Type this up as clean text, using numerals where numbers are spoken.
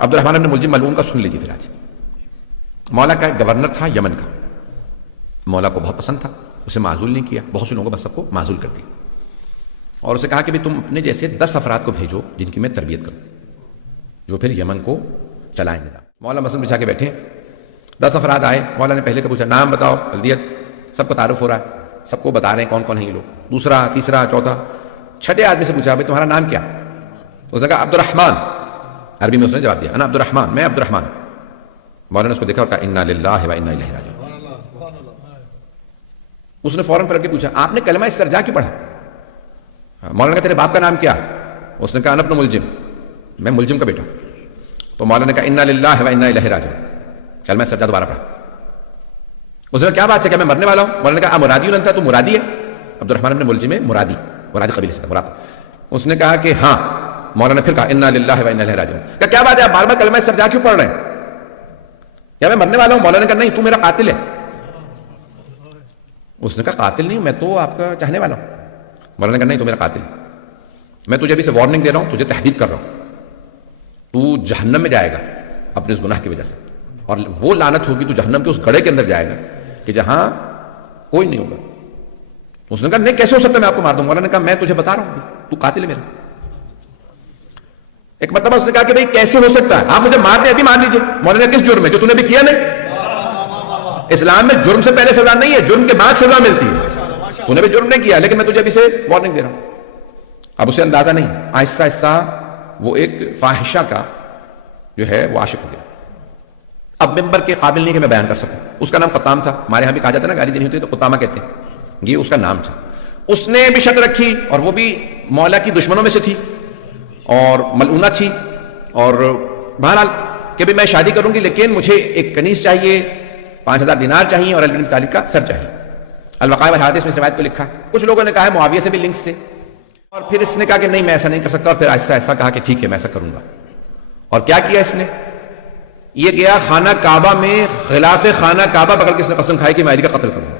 عبد الرحمن بن ملجم ملعون کا سن لیجیے پھر آج. مولا کا گورنر تھا یمن کا. مولا کو بہت پسند تھا, اسے معزول نہیں کیا, بہت سے لوگوں کو بس سب کو معزول کر دیا, اور اسے کہا کہ تم اپنے جیسے 10 افراد کو بھیجو جن کی میں تربیت کروں, جو پھر یمن کو چلائیں گے. مولا مسجد بچھا کے بیٹھے, 10 افراد آئے. مولا نے پہلے کا پوچھا نام بتاؤ, بلدیت, سب کو تعارف ہو رہا ہے, سب کو بتا رہے ہیں کون کون ہیں یہ لوگ. دوسرا, تیسرا, چوتھا, چھٹے آدمی سے پوچھا بھائی تمہارا نام کیا؟ اس نے کہا عبد الرحمن. عربی میں اس نے جواب دیا انا عبد الرحمن, میں عبد الرحمن. مولا نے اس کو دیکھا اور کہا انا للہ و انا الیہ راجعون. اس نے فوراً پلٹ کے پوچھا آپ نے کلمہ استرجاع کیوں پڑھا؟ مولانا نے کہا تیرے باپ کا نام کیا؟ اس نے کہا انا ابن ملجم, میں ملجم کا بیٹا. تو مولانا نے کہا انا للہ و انا الیہ راجعون. کلمہ استرجاع دوبارہ پڑھا. اس نے کہا کیا بات ہے, کیا میں مرنے والا ہوں؟ مولانا نے کہا مرادی انت, تو مرادی ہے؟ عبد الرحمن ابن ملجم ہے, مرادی قبیلے سے مراد. اس نے کہا کہ ہاں. مولانا نے پھر کہا انا للہ و انا الیہ راجعون. کہا کیا بات ہے, آپ بار بار کلمہ استرجاع کیوں پڑھ رہے ہیں؟ یا میں مرنے والا ہوں؟ مولانا نے کہا نہیں, تو میرا قاتل ہے. اس نے کہا قاتل نہیں, میں تو آپ کا چاہنے والا ہوں. مولانا نے کہا نہیں, تو میرا قاتل ہے. میں تجھے ابھی سے وارننگ دے رہا ہوں, تجھے تحدید کر رہا ہوں, تو جہنم میں جائے گا اپنے اس گناہ کی وجہ سے, اور وہ لعنت ہوگی تو جہنم کے اس گڑھے کے اندر جائے گا کہ جہاں کوئی نہیں ہوگا. اس نے کہا نہیں کیسے ہو سکتا ہے, میں آپ کو مار دوں. مولانا نے کہا میں تجھے بتا رہا ہوں, تو قاتل ہے میرا. ایک مرتبہ اس نے کہا کہ بھائی کیسے ہو سکتا ہے, آپ مجھے مار دیں ابھی مار لیجیے. مولانا نے کس جرم میں, جو تم نے بھی کیا نہیں. اسلام میں جرم سے پہلے سزا نہیں ہے, جرم کے بعد سزا ملتی ہے. تو نے بھی جرم نہیں کیا, لیکن میں تجھے ابھی سے وارننگ دے رہا ہوں. اب اسے اندازہ نہیں, آہستہ آہستہ وہ ایک فاحشہ کا جو ہے وہ عاشق ہو گیا. اب ممبر کے قابل نہیں کہ میں بیان کر سکوں. اس کا نام قطام تھا, ہمارے یہاں بھی کہا جاتا ہے نا, گالی دینی ہوتی ہے تو قطامہ کہتے ہیں, یہ اس کا نام تھا. اس نے بھی شرط رکھی, اور وہ بھی مولا کی دشمنوں میں سے تھی اور ملعونہ تھی, اور بہرحال کہ بھی میں شادی کروں گی لیکن مجھے ایک کنیز چاہیے, 5000 دینار چاہیے, اور علی بن طالب کا سر چاہیے. الوقائع والحوادث میں اس روایت کو لکھا. کچھ لوگوں نے کہا ہے معاویہ سے بھی لنکس تھے, اور پھر اس نے کہا کہ نہیں میں ایسا نہیں کر سکتا, اور پھر آہستہ آہستہ کہا کہ ٹھیک ہے میں ایسا کروں گا. اور کیا کیا اس نے, یہ گیا خانہ کعبہ میں, خلاف خانہ کعبہ پکڑ کے اس نے قسم کھائی کہ میں علی کا قتل کروں گا.